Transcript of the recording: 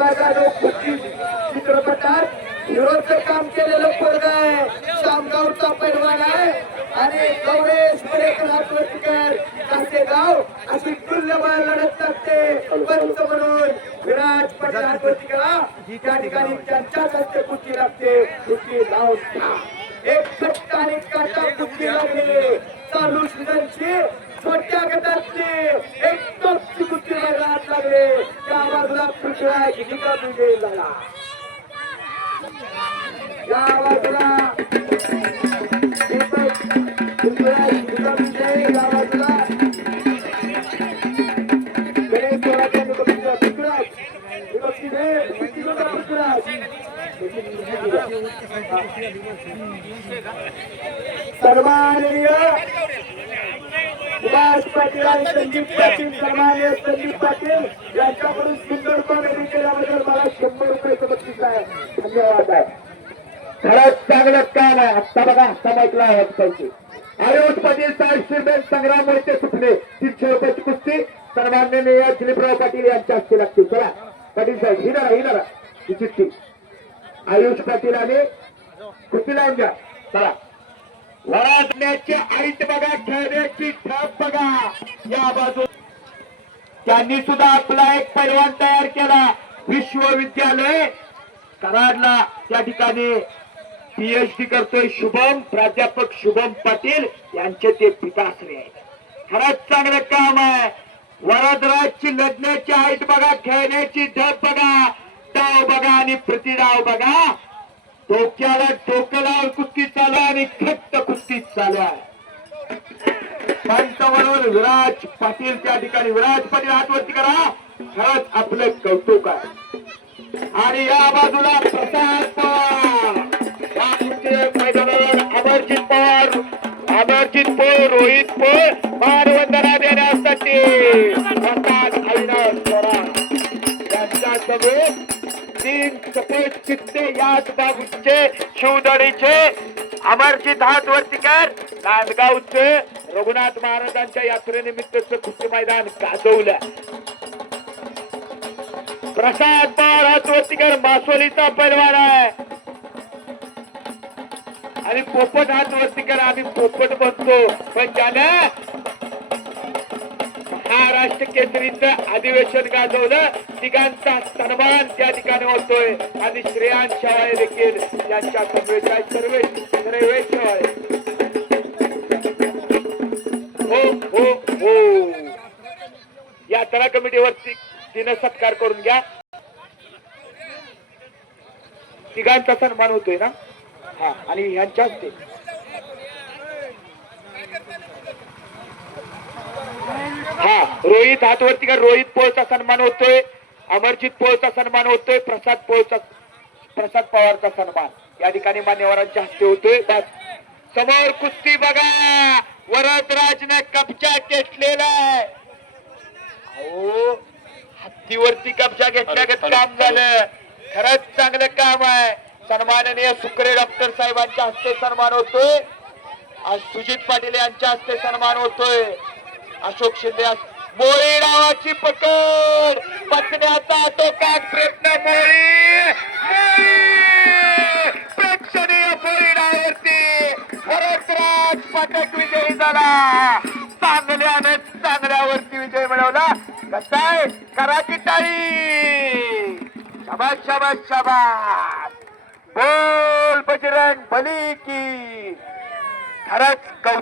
बाबा कुस्ती चित्रपटात हिरोचं काम केलेलं पोरग आहे. शामगावचा पैलवान आहे. आणि गौरेश पडेकर आत्महत्याकर कासेगाव अशी तुल्यबळ लढत लागते. पंच म्हणून विराज पटेल आत्महत्या त्या ठिकाणी त्यांच्याच हस्ते कुस्ती लागते. कुस्ती लावून एक फटका आणि काटा कुस्ती लागली. चालू सीझनची त्या बाजूला पृथ्वीराज झाला. या या पृथ्वीराज पृथ्वीराज सुभाष पाटील आणि संदीप पाटील सन्माननीय संदीप पाटील. यांच्याकडून सुंदर कॉमेडी केल्याबद्दल मला शंभर रुपयाचं बक्षीस आहे धन्यवाद आहे खरंच चांगलं काम आहे. आत्ता बघा आत्ता ऐकला आहे पैसे आयुष पाटील साहेब संग्राम मोहिते सुपणे तीनशे रुपयाची कुस्ती. सन्माननीय दिलीपराव पाटील यांच्या हस्ते लागतील. चला पाटील साहेब ही धरा ही चिठ्ठी. आयुष पाटील आणि कुस्ती लावून घ्या चला. वराडण्याची ऐट बघा खेळण्याची ठप बघा. या बाजू त्यांनी सुद्धा आपला एक पैलवान तयार केला. विश्वविद्यालय कराडला. त्या ठिकाणी पीएचडी करतोय शुभम प्राध्यापक शुभम पाटील. यांचे ते पिताश्री आहेत. खरंच चांगलं काम आहे. वरदराजची लढण्याची हाईट बघा खेळण्याची ढप बघा. डाव बघा आणि प्रतिडाव बघा. डोक्याला डोकं लावून कुस्ती चालू आणि खट्ट कुस्ती चालू आहे. पंच विराज पाटील त्या ठिकाणी. विराज पाटील हातवरती करा. खरंच आपलं कौतुक आहे. आणि या बाजूला प्रसाद पवार. मैदानावर अमरजित पवार. अमरजित पवार रोहित पवार मानवंदना देण्यासाठी प्रसाद अविनाश थोरात यांच्या समोर तीन सफेद चित्ते याच बाजूचे शिवदळीचे. अमरजित हात वरती कर. नांदगावचे रघुनाथ महाराजांच्या यात्रेनिमित्तचं कुस्ती मैदान गाजवलं. प्रसाद पवार हातवर्तीकर मासोलीचा पैलवान आहे. आणि पोपट हातवर्तीकर आम्ही पोपट बनतो. पण त्यानं महाराष्ट्र केसरीचं अधिवेशन गाजवलं तिघांचा सन्मान त्या ठिकाणी होतोय. आणि श्रेयांश शेवाळे देखील त्यांच्या समवेत आहे सर्वे यात्रा तिनं सत्कार करून घ्या. तिघांचा सन्मान होतोय ना? हा आणि ह्यांच्या हस्ते. हा रोहित हातवरती का? रोहित पोळचा सन्मान होतोय. अमरजित पोळचा सन्मान होतोय. प्रसाद पोळचा प्रसाद पवारचा सन्मान. या ठिकाणी मान्यवरांच्या हस्ते होतोय. बस. समोर कुस्ती बघा. वरदराजने कब्जा घेतलेला आहे. अहो हत्तीवरती कब्जा घेतल्यागत काम झालं. खरंच चांगलं काम आहे. सन्माननीय सुकरे डॉक्टर साहेबांच्या हस्ते सन्मान होतोय. आज सुजित पाटील यांच्या हस्ते सन्मान होतोय. अशोक शिंदे मोळी नावाची पकड. पचण्याचा तो काट प्रयत्न मोळी प्रेक्षणीय मोळी नावावरती. भरतराज पटक विजयी झाला. कसा आहे कराची टाळी. शाबास शाबास शाबास. बोल बजरंग बली की. खरंच कौतुक